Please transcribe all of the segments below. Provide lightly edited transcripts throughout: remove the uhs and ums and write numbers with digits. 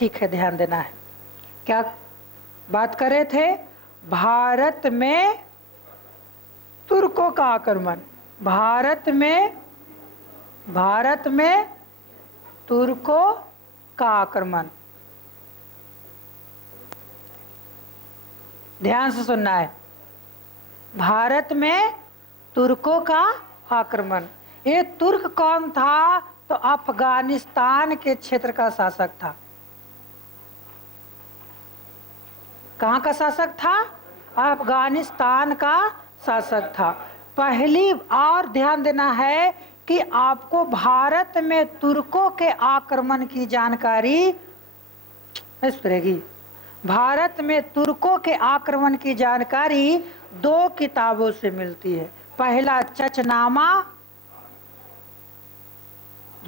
ठीक है, ध्यान देना है। क्या बात कर रहे थे? भारत में तुर्कों का आक्रमण। भारत में तुर्कों का आक्रमण। ध्यान से सुनना है। भारत में तुर्कों का आक्रमण। ये तुर्क कौन था? तो अफगानिस्तान के क्षेत्र का शासक था। कहाँ का शासक था? अफगानिस्तान का शासक था। पहली और ध्यान देना है कि आपको भारत में तुर्कों के आक्रमण की जानकारी इस तरह की, भारत में तुर्कों के आक्रमण की जानकारी 2 किताबों से मिलती है। पहला चचनामा,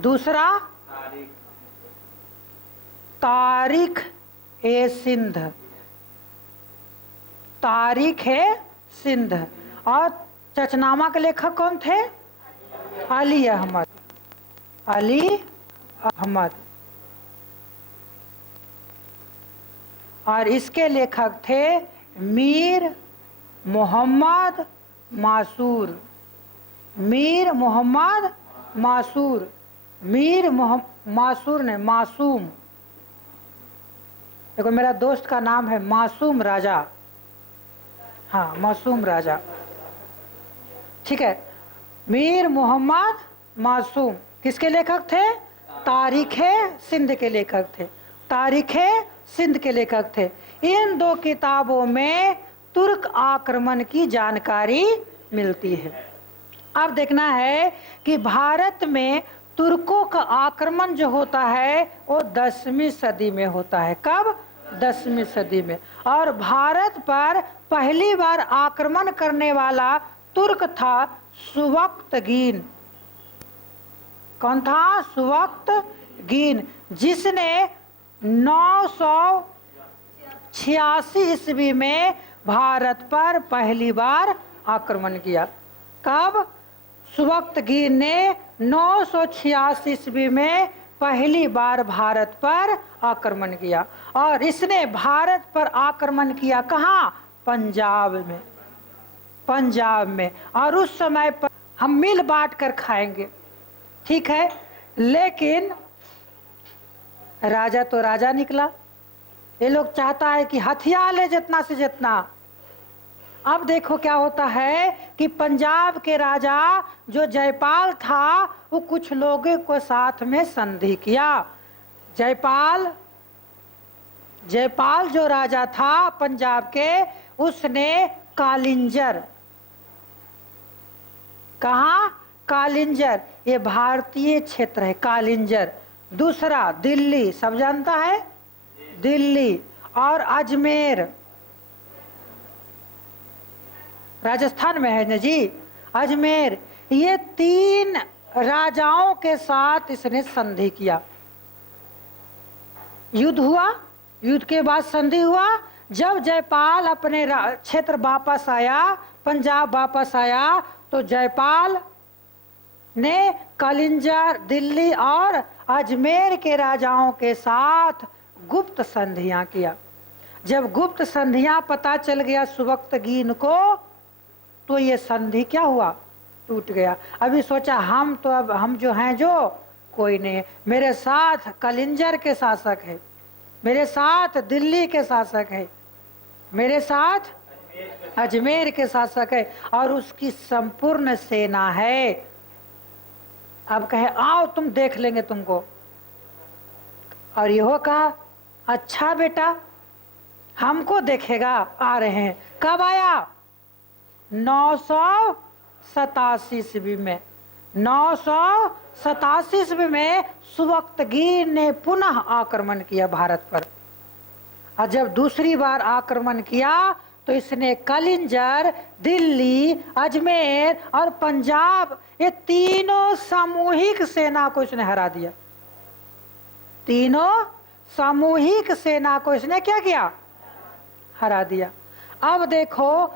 दूसरा तारीख ए सिंध। तारीख है सिंध। और चचनामा के लेखक कौन थे? अली अहमद। अली अहमद। और इसके लेखक थे मीर मोहम्मद मासूर। मीर मोहम्मद मासूर। मीर मासूर ने मासूम, देखो मेरा दोस्त का नाम है मासूम राजा। हाँ, मासूम राजा, ठीक है। मीर मोहम्मद मासूम किसके लेखक थे? तारीखे सिंध के लेखक थे। तारीखे सिंध के लेखक थे। इन 2 किताबों में तुर्क आक्रमण की जानकारी मिलती है। अब देखना है कि भारत में तुर्कों का आक्रमण जो होता है वो 10वीं सदी में होता है। कब? 10वीं सदी में। और भारत पर पहली बार आक्रमण करने वाला तुर्क था सुबक्तगीन। कौन था? सुबक्तगीन, जिसने 986 ईस्वी में भारत पर पहली बार आक्रमण किया। कब? सुबक्तगीन ने 986 ईस्वी में पहली बार भारत पर आक्रमण किया। और इसने भारत पर आक्रमण किया कहाँ? पंजाब में। पंजाब में। और उस समय पर हम मिल बांट कर खाएंगे, ठीक है। लेकिन राजा तो राजा निकला। ये लोग चाहता है कि हथियार ले जितना से जितना। अब देखो क्या होता है कि पंजाब के राजा जो जयपाल था वो कुछ लोगों को साथ में संधि किया। जयपाल जो राजा था पंजाब के, उसने कालिंजर, कहाँ? कालिंजर, ये भारतीय क्षेत्र है कालिंजर। दूसरा दिल्ली, सब जानता है दिल्ली। और अजमेर, राजस्थान में है ना जी, अजमेर। ये 3 राजाओं के साथ इसने संधि किया। युद्ध हुआ, युद्ध के बाद संधि हुआ। जब जयपाल अपने क्षेत्र वापस आया, पंजाब वापस आया, तो जयपाल ने कालिंजर, दिल्ली और अजमेर के राजाओं के साथ गुप्त संधियां किया। जब गुप्त संधियां पता चल गया सुबक्तगीन को, तो ये संधि क्या हुआ? टूट गया। अभी सोचा हम तो अब हम जो हैं जो कोई नहीं, मेरे साथ कालिंजर के शासक है, मेरे साथ दिल्ली के शासक है, मेरे साथ अजमेर के शासक है, और उसकी संपूर्ण सेना है। अब कहे आओ तुम देख लेंगे तुमको। और यहो कहा अच्छा बेटा हमको देखेगा, आ रहे हैं। कब आया? 987 ईस्वी में। 987 ईस्वी में सुबक्तगीन ने पुनः आक्रमण किया भारत पर। और जब दूसरी बार आक्रमण किया तो इसने कालिंजर, दिल्ली, अजमेर और पंजाब, ये तीनों सामूहिक सेना को इसने हरा दिया। तीनों सामूहिक सेना को इसने क्या किया? हरा दिया। अब देखो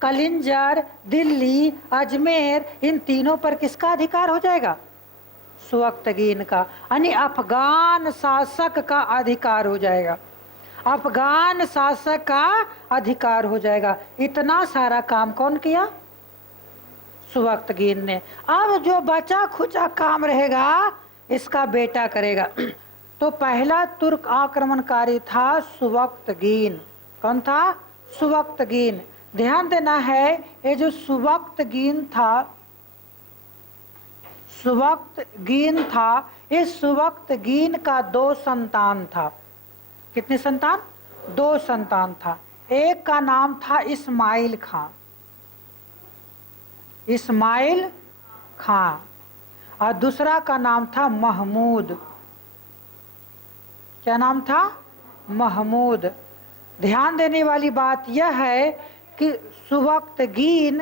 कालिंजर, दिल्ली, अजमेर, इन तीनों पर किसका अधिकार हो जाएगा? सुबक्तगीन का, यानी अफगान शासक का अधिकार हो जाएगा, अफगान शासक का अधिकार हो जाएगा। इतना सारा काम कौन किया? सुबक्तगीन ने। अब जो बचा खुचा काम रहेगा इसका बेटा करेगा। तो पहला तुर्क आक्रमणकारी था सुबक्तगीन। कौन था? सुबक्तगीन। ध्यान देना है, ये जो सुबक्तगीन था, सुबक्तगीन था, इस सुबक्तगीन का 2 संतान था। कितने संतान? 2 संतान था। एक का नाम था इस्माइल खां, इस्माइल खां, और दूसरा का नाम था महमूद। क्या नाम था? महमूद। ध्यान देने वाली बात यह है कि सुबक्तगीन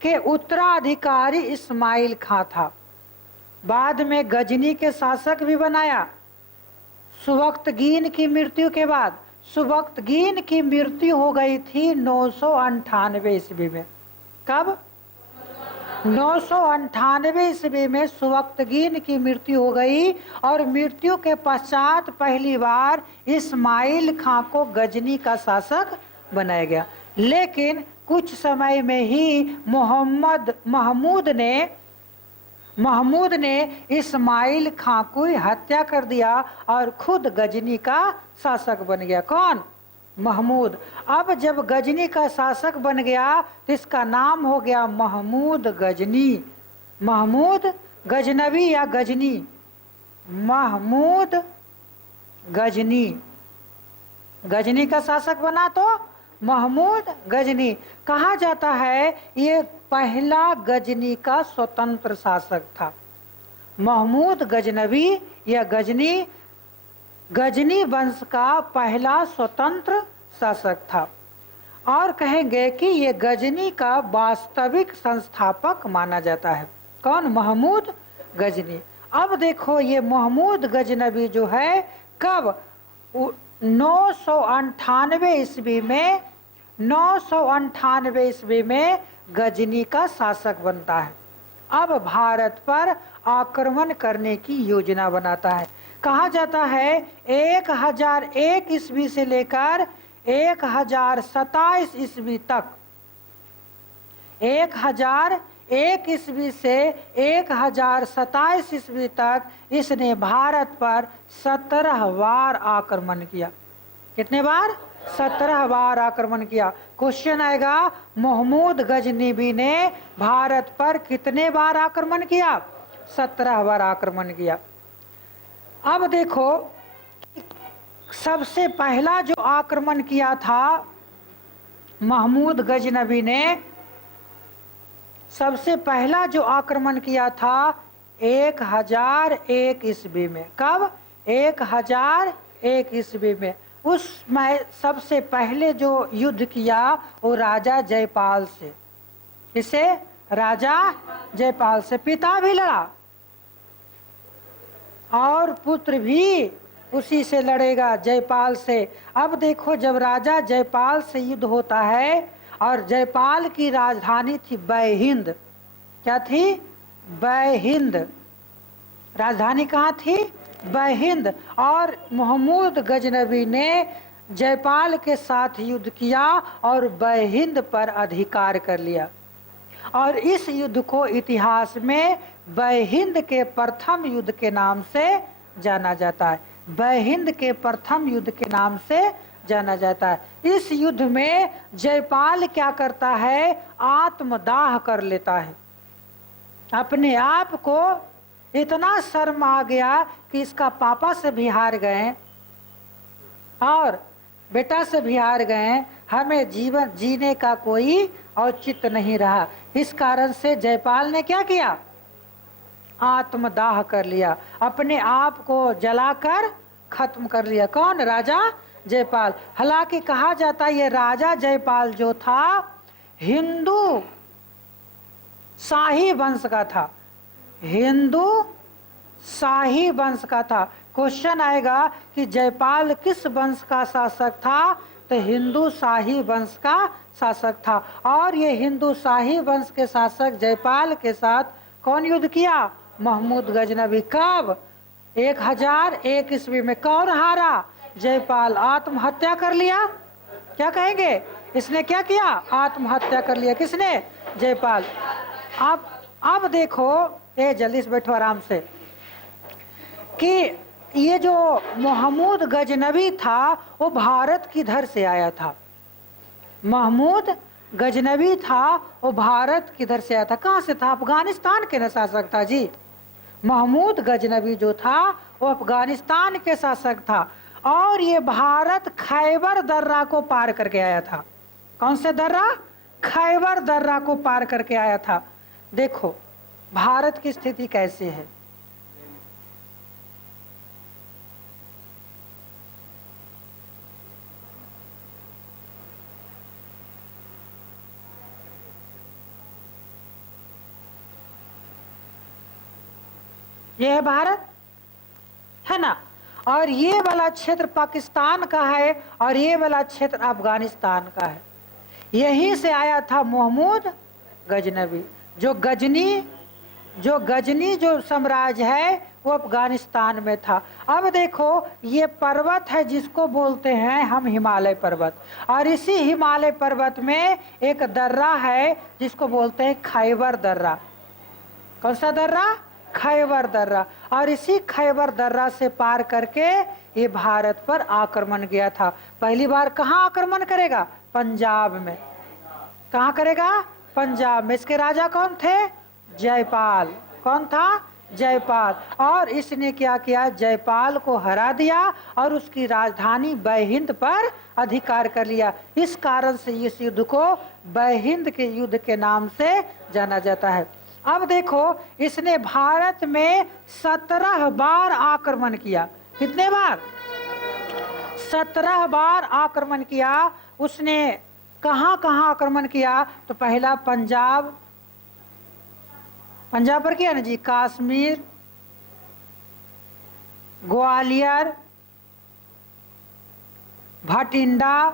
के उत्तराधिकारी इस्माइल खां था। बाद में गजनी के शासक भी बनाया। सुबक्तगीन की मृत्यु के बाद, सुबक्तगीन की मृत्यु हो गई थी 998 ईस्वी में। कब? 998 ईस्वी में सुबक्तगीन की मृत्यु हो गई, और मृत्यु के पश्चात पहली बार इस्माइल खां को गजनी का शासक बनाया गया। लेकिन कुछ समय में ही महमूद ने इस्माइल खां को हत्या कर दिया और खुद गजनी का शासक बन गया। कौन? महमूद। अब जब गजनी का शासक बन गया तो इसका नाम हो गया महमूद गजनी। महमूद गजनवी या गजनी, महमूद गजनी। गजनी का शासक बना तो महमूद गजनी। कहा जाता है ये पहला गजनी का स्वतंत्र शासक था। महमूद गजनवी या गजनी, गजनी वंश का पहला स्वतंत्र शासक था। और कहेंगे कि ये गजनी का वास्तविक संस्थापक माना जाता है। कौन? महमूद गजनी। अब देखो ये महमूद गजनवी जो है कब? 998 ईस्वी में, 998 ईस्वी में गजनी का शासक बनता है। अब भारत पर आक्रमण करने की योजना बनाता है। कहा जाता है 1001 ईस्वी से लेकर 1027 ईस्वी तक, 1001 ईस्वी से 1027 ईस्वी तक इसने भारत पर 17 बार आक्रमण किया। कितने बार? 17 बार आक्रमण किया। क्वेश्चन आएगा महमूद गजनवी ने भारत पर कितने बार आक्रमण किया? 17 बार आक्रमण किया। अब देखो सबसे पहला जो आक्रमण किया था महमूद गजनवी ने, सबसे पहला जो आक्रमण किया था 1001 ईस्वी में। कब? 1001 ईस्वी में। उसमें सबसे पहले जो युद्ध किया वो राजा जयपाल से। किसे? राजा जयपाल से। पिता भी लड़ा और पुत्र भी उसी से लड़ेगा, जयपाल से। अब देखो जब राजा जयपाल से युद्ध होता है, और जयपाल की राजधानी थी बैहिंद। क्या थी? बैहिंद। राजधानी कहाँ थी? बैहिंद। और महमूद गजनवी ने जयपाल के साथ युद्ध किया और बैहिंद पर अधिकार कर लिया। और इस युद्ध को इतिहास में बैहिंद के प्रथम युद्ध के नाम से जाना जाता है। बैहिंद के प्रथम युद्ध के नाम से जाना जाता है। इस युद्ध में जयपाल क्या करता है? आत्मदाह कर लेता है। अपने आप को इतना शर्म आ गया कि इसका पापा से भी हार गए और बेटा से भी हार गए, हमें जीवन जीने का कोई औचित्य नहीं रहा। इस कारण से जयपाल ने क्या किया? आत्मदाह कर लिया, अपने आप को जलाकर खत्म कर लिया। कौन? राजा जयपाल। हालांकि कहा जाता है ये राजा जयपाल जो था हिंदू शाही वंश का था, हिंदू शाही वंश का था। क्वेश्चन आएगा कि जयपाल किस वंश का शासक था? तो हिंदू शाही वंश का शासक था। और ये हिंदू शाही वंश के शासक जयपाल के साथ कौन युद्ध किया? महमूद गजनबी। कब? 1001 ईस्वी में। कौन हारा? जयपाल। आत्महत्या कर लिया। क्या कहेंगे? इसने क्या किया? आत्महत्या कर लिया। किसने? जयपाल। अब देखो, ये जल्दी से बैठो आराम से, कि ये जो महमूद गजनबी था वो भारत किधर से आया था? महमूद गजनबी था वो भारत किधर से आया था? कहाँ से था? अफगानिस्तान के न शासक था जी। महमूद गजनबी जो था वो अफगानिस्तान के शासक था, और ये भारत खैबर दर्रा को पार करके आया था। कौन से दर्रा? खैबर दर्रा को पार करके आया था। देखो भारत की स्थिति कैसे है। ये है भारत, है ना, और ये वाला क्षेत्र पाकिस्तान का है, और ये वाला क्षेत्र अफगानिस्तान का है। यहीं से आया था महमूद गजनबी। जो गजनी जो साम्राज्य है वो अफगानिस्तान में था। अब देखो ये पर्वत है जिसको बोलते हैं हम हिमालय पर्वत, और इसी हिमालय पर्वत में एक दर्रा है जिसको बोलते हैं खैबर दर्रा। कौन सा दर्रा? खैबर दर्रा। और इसी खैबर दर्रा से पार करके ये भारत पर आक्रमण किया था। पहली बार कहाँ आक्रमण करेगा? पंजाब में। कहाँ करेगा? पंजाब में। इसके राजा कौन थे? जयपाल। कौन था? जयपाल। और इसने क्या किया? जयपाल को हरा दिया और उसकी राजधानी बैहिंद पर अधिकार कर लिया। इस कारण से इस युद्ध को बैहिंद के युद्ध के नाम से जाना जाता है। अब देखो इसने भारत में 17 बार आक्रमण किया। कितने बार? 17 बार आक्रमण किया। उसने कहां कहां आक्रमण किया? तो पहला पंजाब पर किया ना जी, कश्मीर, ग्वालियर, भटिंडा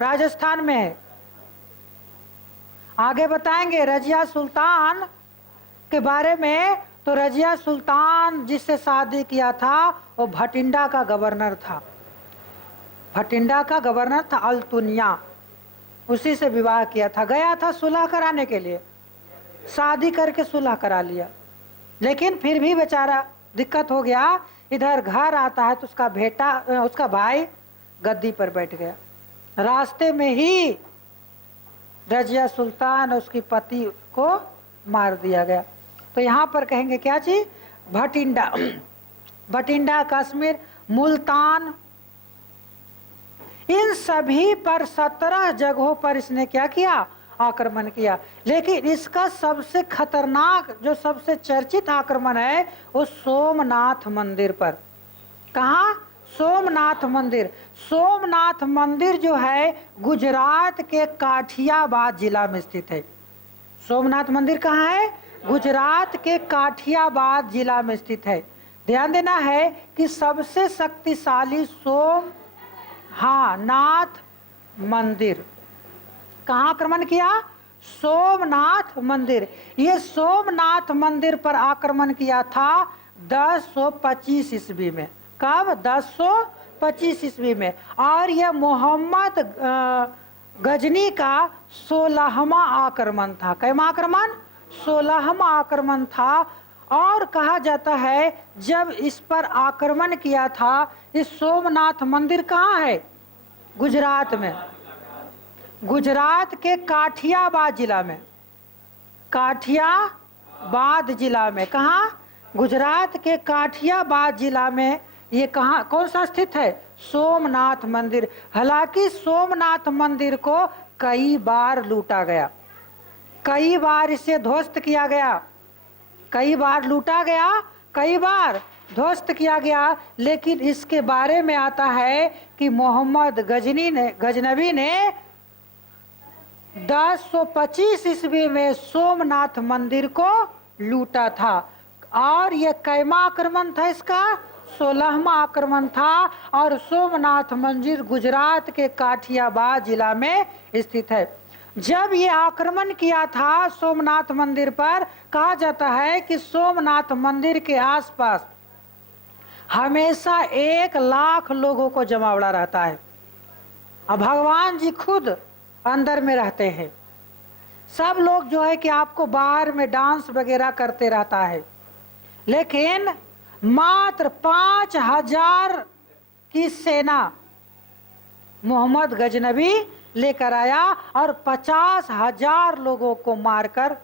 राजस्थान में है। आगे बताएंगे रजिया सुल्तान के बारे में। तो रजिया सुल्तान जिससे शादी किया था वो भटिंडा का गवर्नर था। भटिंडा का गवर्नर था अल्तुनिया, उसी से विवाह किया था। गया था सुलह कराने के लिए, शादी करके सुलह करा लिया, लेकिन फिर भी बेचारा दिक्कत हो गया। इधर घर आता है तो उसका भाई गद्दी पर बैठ गया। रास्ते में ही रजिया सुल्तान उसकी पति को मार दिया गया। तो यहाँ पर कहेंगे क्या चीज? भटिंडा, कश्मीर, मुल्तान, इन सभी पर 17 जगहों पर इसने क्या किया? आक्रमण किया। लेकिन इसका सबसे खतरनाक जो सबसे चर्चित आक्रमण है वो सोमनाथ मंदिर पर। कहाँ? सोमनाथ मंदिर। सोमनाथ मंदिर जो है गुजरात के काठियावाड़ जिला में स्थित है। सोमनाथ मंदिर कहाँ है? गुजरात के काठियावाड़ जिला में स्थित है। ध्यान देना है कि सबसे शक्तिशाली नाथ मंदिर। कहाँ आक्रमण किया? सोमनाथ मंदिर। ये सोमनाथ मंदिर पर आक्रमण किया था 1025 ईस्वी में। कब? 1025 ईस्वी में। और यह मोहम्मद गजनी का 16वां आक्रमण था। कैमा आक्रमण? 16वां आक्रमण था। और कहा जाता है जब इस पर आक्रमण किया था, इस सोमनाथ मंदिर कहाँ है? गुजरात में, गुजरात के काठियावाड़ जिला में। काठियावाड़ जिला में। कहाँ? गुजरात के काठियावाड़ जिला में। ये कहाँ, कौन सा स्थित है? सोमनाथ मंदिर। हालांकि सोमनाथ मंदिर को कई बार लूटा गया, कई बार इसे ध्वस्त किया गया, कई बार लूटा गया, कई बार ध्वस्त किया गया। लेकिन इसके बारे में आता है कि मोहम्मद गजनबी ने 1025 ईस्वी में सोमनाथ मंदिर को लूटा था। और यह कैमा आक्रमण था? इसका 16वां आक्रमण था। और सोमनाथ मंदिर गुजरात के काठियावाड़ जिला में स्थित है। जब ये आक्रमण किया था सोमनाथ मंदिर पर, कहा जाता है कि सोमनाथ मंदिर के आसपास हमेशा 1 लाख लोगों को जमावड़ा रहता है। अब भगवान जी खुद अंदर में रहते हैं। सब लोग जो है कि आपको बाहर में डांस वगैरह करते रहता है, लेकिन मात्र 5000 की सेना मोहम्मद गजनबी लेकर आया और 50,000 लोगों को मारकर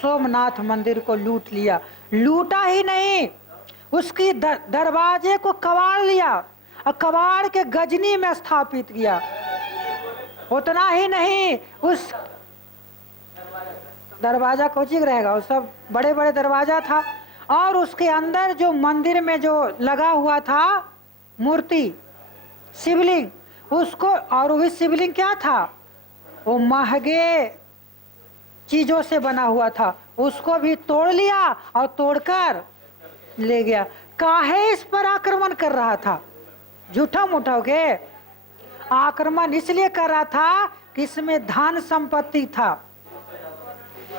सोमनाथ मंदिर को लूट लिया। लूटा ही नहीं, उसकी दरवाजे को कबाड़ लिया और कबाड़ के गजनी में स्थापित किया। उतना ही नहीं, उस दरवाजा कोचिंग रहेगा, वो सब बड़े बड़े दरवाजा था, और उसके अंदर जो मंदिर में जो लगा हुआ था मूर्ति शिवलिंग, उसको, और वही शिवलिंग क्या था, वो महंगे चीजों से बना हुआ था, उसको भी तोड़ लिया और तोड़कर ले गया। काहे इस पर आक्रमण कर रहा था? झूठा मूठा के आक्रमण इसलिए कर रहा था कि इसमें धन संपत्ति था,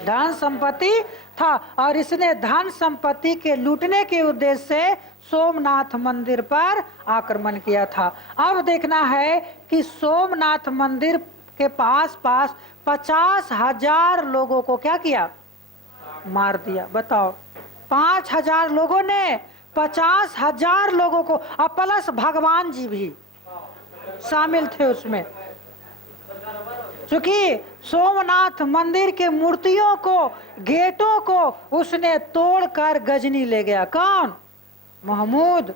धन संपत्ति था, और इसने धन संपत्ति के लूटने के उद्देश्य से सोमनाथ मंदिर पर आक्रमण किया था। अब देखना है कि सोमनाथ मंदिर के पास 50,000 लोगों को क्या किया? मार दिया। बताओ, 5,000 लोगों ने 50,000 लोगों को, और प्लस भगवान जी भी शामिल थे उसमें, क्योंकि सोमनाथ मंदिर के मूर्तियों को, गेटों को उसने तोड़कर गजनी ले गया। कौन? महमूद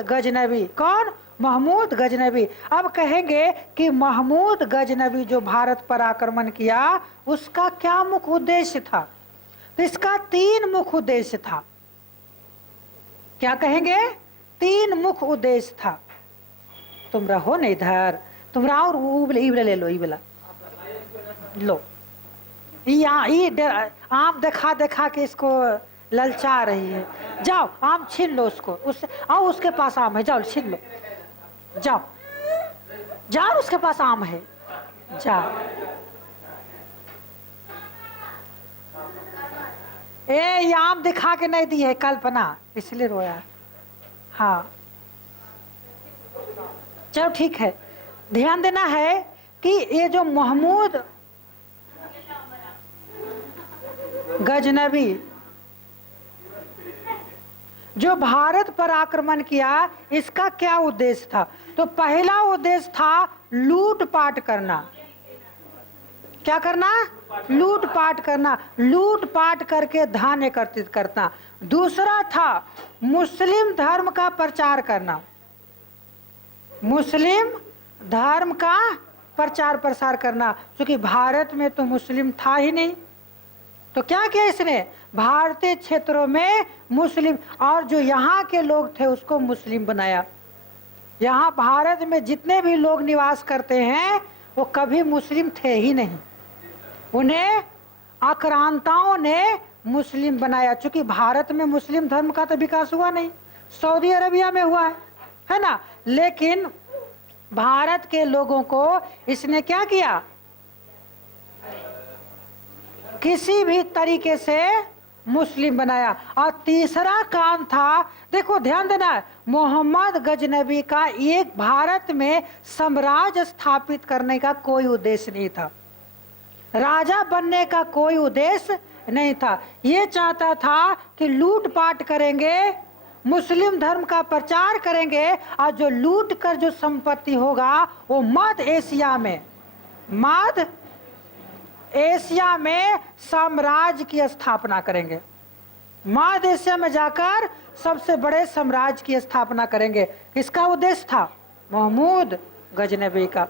गजनबी। कौन? महमूद गजनबी। अब कहेंगे कि महमूद गजनबी जो भारत पर आक्रमण किया, उसका क्या मुख्य उद्देश्य था? तो इसका 3 मुख्य उद्देश्य था। क्या कहेंगे? 3 मुख्य उद्देश्य था। तुम रहो न इधर, तुम रहो और ले लो, लो आम देखा देखा के इसको ललचा रही है। जाओ आम छीन लो उसको, उससे आओ, उसके पास आम है, जाओ छीन लो, जाओ जाओ, उसके पास आम है, जाओ। ये आम दिखा के नहीं दी है कल्पना, इसलिए रोया। हाँ चलो ठीक है। ध्यान देना है कि ये जो महमूद गजनबी जो भारत पर आक्रमण किया, इसका क्या उद्देश्य था? तो पहला उद्देश्य था लूटपाट करना। क्या करना? लूटपाट करना, लूटपाट करके धन एकत्रित करना। दूसरा था मुस्लिम धर्म का प्रचार करना, मुस्लिम धर्म का प्रचार प्रसार करना, क्योंकि भारत में तो मुस्लिम था ही नहीं। तो क्या किया इसने? भारतीय क्षेत्रों में मुस्लिम, और जो यहाँ के लोग थे उसको मुस्लिम बनाया। यहाँ भारत में जितने भी लोग निवास करते हैं वो कभी मुस्लिम थे ही नहीं, उन्हें आक्रांताओं ने मुस्लिम बनाया। चूंकि भारत में मुस्लिम धर्म का तो विकास हुआ नहीं, सऊदी अरबिया में हुआ है ना। लेकिन भारत के लोगों को इसने क्या किया? किसी भी तरीके से मुस्लिम बनाया। और तीसरा काम था, देखो ध्यान देना, मोहम्मद गजनबी का एक भारत में साम्राज्य स्थापित करने का कोई उद्देश्य नहीं था, राजा बनने का कोई उद्देश्य नहीं था। ये चाहता था कि लूटपाट करेंगे, मुस्लिम धर्म का प्रचार करेंगे, और जो लूट कर जो संपत्ति होगा वो मध्य एशिया में साम्राज्य की स्थापना करेंगे। मध्य एशिया में जाकर सबसे बड़े साम्राज्य की स्थापना करेंगे। किसका उद्देश्य था? महमूद गजनबी का।